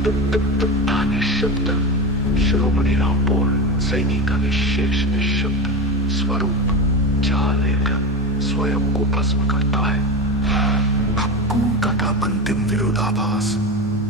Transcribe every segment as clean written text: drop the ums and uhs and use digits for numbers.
निशब्द शिरोमणि रामपोळ सैनिक निशेष निशब्द स्वरूप जहाँ लेकर स्वयं को भस्म करता है। हक्कू का अंतिम विरोधाभास।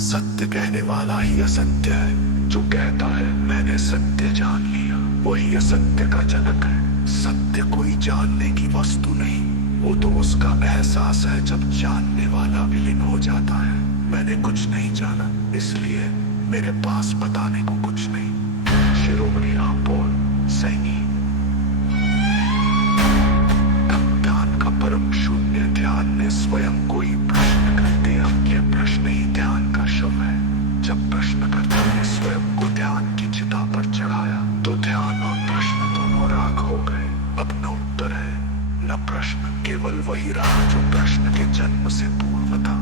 सत्य कहने वाला ही असत्य है। जो कहता है मैंने सत्य जान लिया, वही असत्य का जनक है। सत्य कोई जानने की वस्तु नहीं, वो तो उसका एहसास है जब जानने वाला विलीन हो जाता है। मैंने कुछ नहीं जाना, इसलिए मेरे पास बताने को कुछ नहीं। शिरोमणि रामपोळ सैनी। ध्यान का परम शून्य ध्यान ने स्वयं को ही प्रश्न कर दिया। यह प्रश्न ही ध्यान का शव है। जब प्रश्नकर्ता ने स्वयं को ध्यान की चिता पर चढ़ाया तो ध्यान और प्रश्न दोनों राख हो गए। अब न उत्तर है न प्रश्न, केवल वही रहा जो प्रश्न के जन्म से पूर्व था।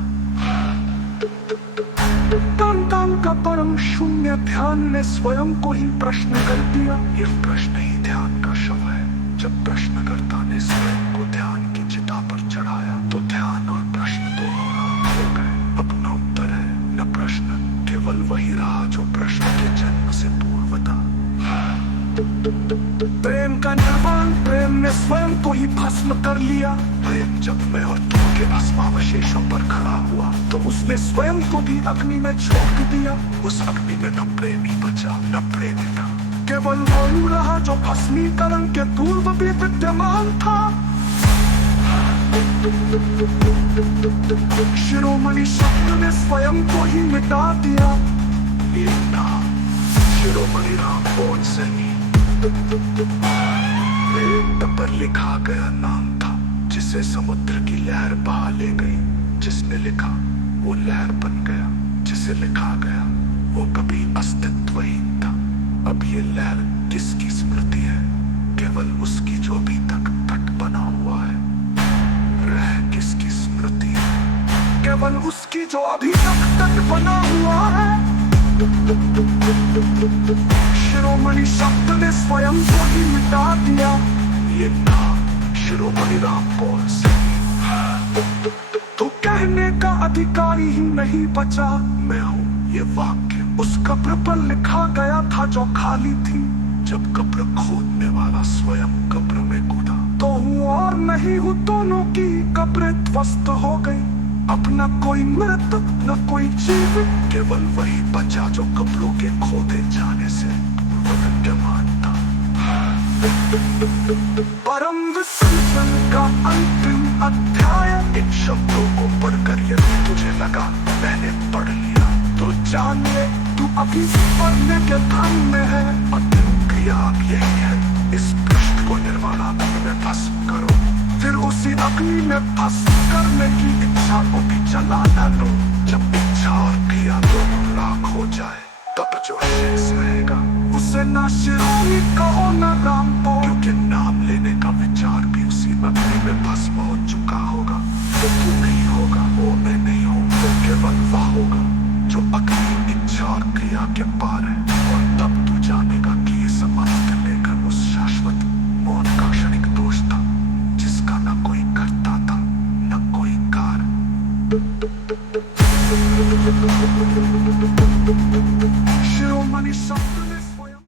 तान का परम शून्य ध्यान ने स्वयं को ही प्रश्न कर दिया। यह प्रश्न ही ध्यान का शव है। जब प्रश्नकर्ता ने स्वयं को ध्यान की चिता पर चढ़ाया तो ध्यान और प्रश्न दोनों राख हो गए। अब न उत्तर है न प्रश्न, केवल वही रहा जो प्रश्न के जन्म से पूर्व था। प्रेम का निर्वाण। प्रेम ने स्वयं को ही भस्म कर लिया। प्रेम जब मैं और तुम के भस्मावशेषों पर खड़ा हुआ तो उसने स्वयं को भी अग्नि में झोंक दिया। उस अग्नि में न प्रेमी बचा न प्रेमिका, केवल वो रहा जो भस्मीकरण के पूर्व भी विद्यमान था। शिरोमणि शब्द ने स्वयं को ही मिटा दिया। ये नाम शिरोमणि रामपोळ सैनी एक पर लिखा गया नाम था, जिसे समुद्र की लहर बहा ले गई। जिसने लिखा वो लहर बन गया, जिसे लिखा गया वो कभी अस्तित्वहीन था। अब ये लहर किसकी स्मृति है? केवल उसकी जो अभी तक तट बना हुआ है। रह किसकी स्मृति है? केवल उसकी जो अभी तक तट बना हुआ है। शिरोमणि शब्द ने स्वयं को ही मिटा दिया। ये नाम शिरोमणि रामपोळ सैनी। तो कहने का अधिकारी ही नहीं बचा मैं हूँ। ये वाक्य उस कब्र पर लिखा गया था जो खाली थी। जब कब्र खोदने वाला स्वयं कब्र में कूदा तो हूँ और नहीं हूँ, दोनों की कब्रें ध्वस्त हो गई। अब न कोई मृत न कोई जीवित, केवल वही बचा जो कब्रों के खोदे जाने से विद्यमान था। परम विसर्जन का अंतिम अध्याय। इन शब्दों को पढ़कर यदि तुझे लगा मैंने पढ़ लिया तो जान ले तू अभी पढ़ने के भ्रम में है। अंतिम क्रिया अब यही है, इस पृष्ठ को निर्वाणाग्नि में भस्म करो, फिर उसी अग्नि में भस्म करने की इच्छा को भी जलाना लो। जब इच्छा और क्रिया दोनों राख हो जाए तब जो शेष रहेगा उसे ना शिरोमणि कहो ना रामपोळ, क्योंकि नाम लेने का विचार भी उसी अग्नि में भस्म हो चुका हो।